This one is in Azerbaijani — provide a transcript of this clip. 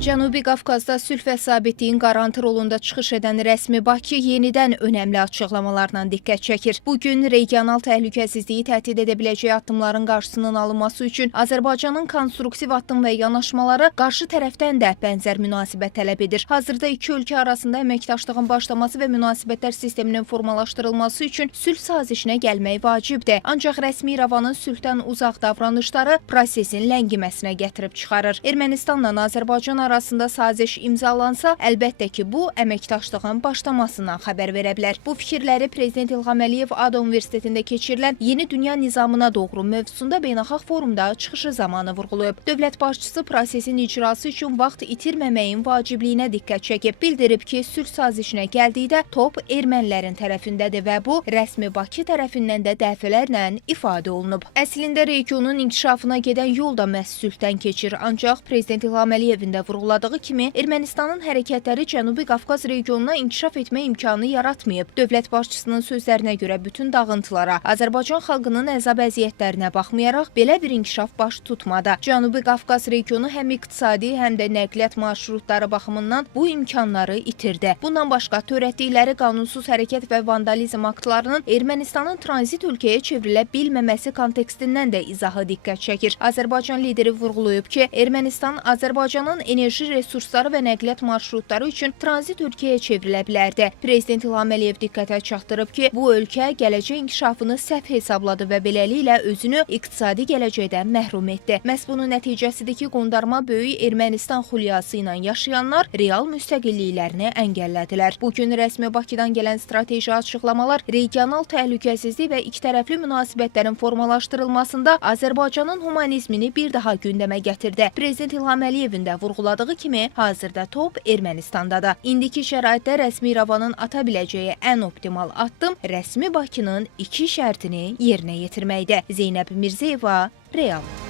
Cənubi Qafqazda sülh və sabitliyin qarantı rolunda çıxış edən rəsmi Bakı yenidən önəmli açıqlamalarla diqqət çəkir. Bugün regional təhlükəsizliyi təhdid edə biləcəyi addımların qarşısının alınması üçün Azərbaycanın konstruktiv addım və yanaşmaları qarşı tərəfdən də bənzər münasibət tələb edir. Hazırda iki ölkə arasında əməkdaşlığın başlaması və münasibətlər sisteminin formalaşdırılması üçün sülh sazişinə gəlmək vacibdir. Ancaq rəsmi İrəvanın sülhdən uzaq davranışları prosesin ləngiməsinə gətirib çıxarır. Ermənistanla Azərbaycan arasında saziş imzalansa, əlbəttə ki, bu əməkdaşlığın başlamasından xəbər verə bilər. Bu fikirləri Prezident İlham Əliyev ADA Universitetində keçirilən Yeni Dünya Nizamına doğru mövzusunda beynəlxalq forumda çıxışı zamanı vurğulayıb. Dövlət başçısı prosesin icrası üçün vaxt itirməməyin vacibliyinə diqqət çəkib. Bildirib ki, sülh sazişinə gəldikdə top ermənilərin tərəfindədir və bu, rəsmi Bakı tərəfindən də dəfələrlə ifadə olunub. Əslində, regionun inkişafına gedən yol da məhz sülhdən keçir. Ancaq Prezident İlham Əliyevin də vurğuladığı kimi, Ermənistanın hərəkətləri Cənubi Qafqaz regionuna inkişaf etmə imkanı yaratmayıb. Dövlət başçısının sözlərinə görə bütün dağıntılara, Azərbaycan xalqının əzab-əziyyətlərinə baxmayaraq belə bir inkişaf baş tutmadı. Cənubi Qafqaz regionu həm iqtisadi, həm də nəqliyyat marşrutları baxımından bu imkanları itirdi. Bundan başqa, törətdikləri qanunsuz hərəkət və vandalizm aktlarının Ermənistanın tranzit ölkəyə çevrilə bilməməsi kontekstindən də izahı diqqət çəkir. Azərbaycan lideri vurğulayıb ki, Ermənistan Azərbaycanın enerji resursları və nəqliyyat marşrutları üçün tranzit ölkəyə çevrilə bilərdi. Prezident İlham Əliyev diqqətə çatdırıb ki, bu ölkə gələcək inkişafını səhv hesabladı və beləliklə özünü iqtisadi gələcəkdən məhrum etdi. Məhz bunun nəticəsidir ki, qondarma böyük Ermənistan xulyası ilə yaşayanlar real müstəqilliklərini əngəllədilər. Bugün rəsmi Bakıdan gələn strateji açıqlamalar regional təhlükəsizlik və ikitərəfli münasibətlərin formalaşdırılmasında Azərbaycanın humanizmini bir daha gündəmə gətirdi. Prezident İlham Əliyevin də vurğuladığı kimi, hazırda top Ermənistandadır. İndiki şəraitdə rəsmi İrəvanın ata biləcəyi ən optimal addım rəsmi Bakının iki şərtini yerinə yetirməkdir. Zeynəb Mirzəyeva, Real.